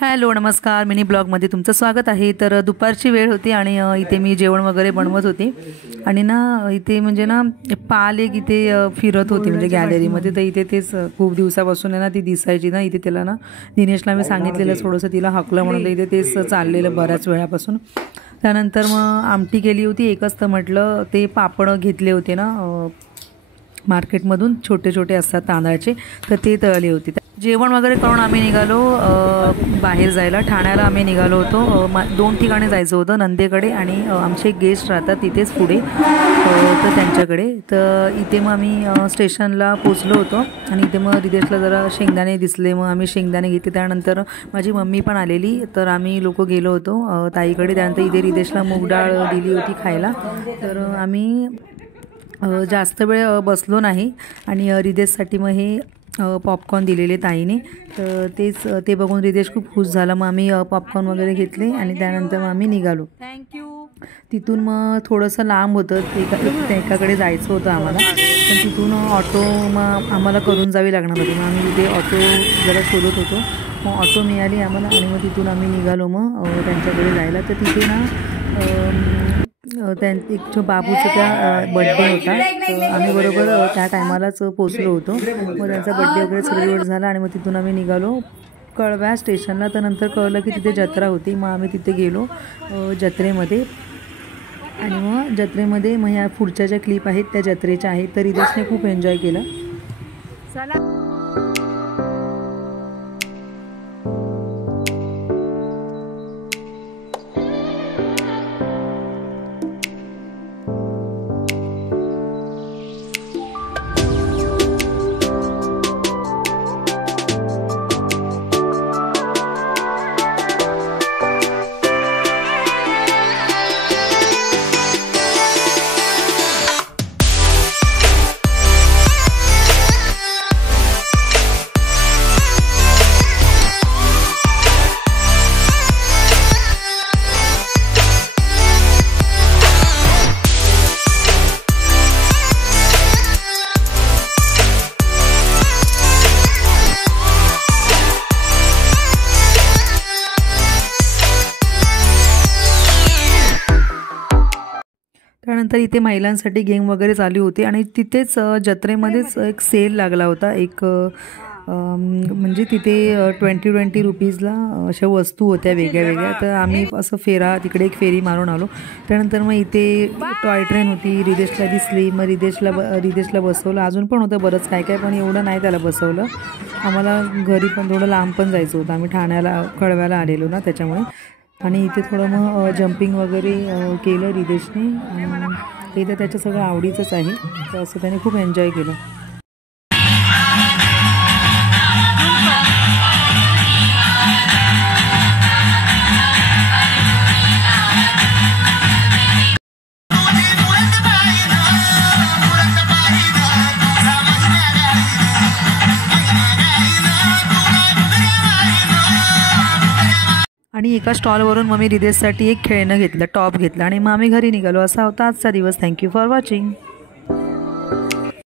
Hello नमस्कार, mini ब्लॉगमध्ये तुमचं स्वागत आहे। तर दुपारची वेळ होती आणि इथे मी जेवण वगैरे बनवत होते आणि ना इथे म्हणजे ना पाल एक इथे फिरत होती म्हणजे गॅलरीमध्ये। तर इथे तेच खूप दिवसापासून आहे ना ती दिसायची ना, इथे त्याला ना दिनेशला मी सांगितलेलं थोडंसं तिला हकलं म्हणून, इथे तेच चाललेलं बऱ्याच वेळापासून। त्यानंतर मग आमटी केली होती एकच, तर म्हटलं ते पापड घेतले होते ना मार्केटमधून, छोटे छोटे असतात तांदळाचे, तर ते तळले होते। जेवण वगैरे करून आम्ही निघालो बाहेर जायला। ठाण्याला आम्ही निघालो होतो, 2 ठिकाणी जायचं होतं, नंदेकडे आणि आमचे एक गेस्ट राहतात तिथेच पुढे, तर त्यांच्याकडे। तर इथे मग आम्ही स्टेशनला पोचलो होतो आणि इथे मग रिदेशला जरा शेंगदाणे दिसले, मग आम्ही शेंगदाणे घेतले। त्यानंतर माझी मम्मी पण आलेली, तर आम्ही लोक गेलो होतो ताईकडे। त्यानंतर इथे रिदेशला मूग डाळ दिली होती खायला, तर आम्ही जास्त वेळ बसलो नाही आणि रिदेशसाठी मग हे पॉपकॉर्न दिलेले ताईने, तर तेच ते बघून रिदेश खूप खुश झाला। मग आम्ही पॉपकॉर्न वगैरे घेतले आणि त्यानंतर मग आम्ही निघालो। थँक्यू। तिथून मग थोडंसं लांब होतं, एकाकडे जायचं होतं आम्हाला, पण तिथून ऑटो मग आम्हाला करून जावी लागणार होती। मग आम्ही तिथे ऑटो जरा शोधत होतो, मग ऑटो मिळाली आम्हाला आणि मग तिथून आम्ही निघालो मग त्यांच्याकडे जायला। तर तिथे ना एक जो बाबूचा त्या बर्थडे होता, तर आम्ही बरोबर त्या टायमालाच पोचलो होतो। मग त्यांचा बर्थडे वगैरे सेलिब्रेट झाला आणि मग तिथून आम्ही निघालो कळव्या स्टेशनला। तर नंतर कळलं की तिथे जत्रा होती, मग आम्ही तिथे गेलो जत्रेमध्ये आणि मग जत्रेमध्ये मग ह्या पुढच्या ज्या क्लिप आहेत त्या जत्रेच्या आहेत, तर रिदेशने खूप एन्जॉय केलं। चला त्यानंतर इथे महिलांसाठी गेम वगैरे चालू होते आणि तिथेच जत्रेमध्येच एक सेल लागला होता, एक म्हणजे तिथे 20 रुपीजला अशा वस्तू होत्या वेगळ्या वेगळ्या। तर आम्ही असं तिकडे एक फेरी मारून आलो। त्यानंतर मग इथे टॉय ट्रेन होती, रिदेशला दिसली, मग रिदेशला बसवलं। अजून पण होतं बरंच काय काय, पण एवढं नाही त्याला बसवलं, आम्हाला घरी पण थोडं लांब पण जायचं होतं, आम्ही ठाण्याला कळव्याला आलेलो ना त्याच्यामुळे। आणि इथे थोडं मग जम्पिंग वगैरे केलं रिदेशने, आणि इथे त्याचं सगळं आवडीचंच आहे, तर असं त्याने खूप एन्जॉय केलं। आणि एका स्टॉलवरून मग मी रिदेशसाठी एक खेळणं घेतलं, टॉप घेतला आणि मग आम्ही घरी निघालो। असा होता आजचा दिवस। Thank you for watching.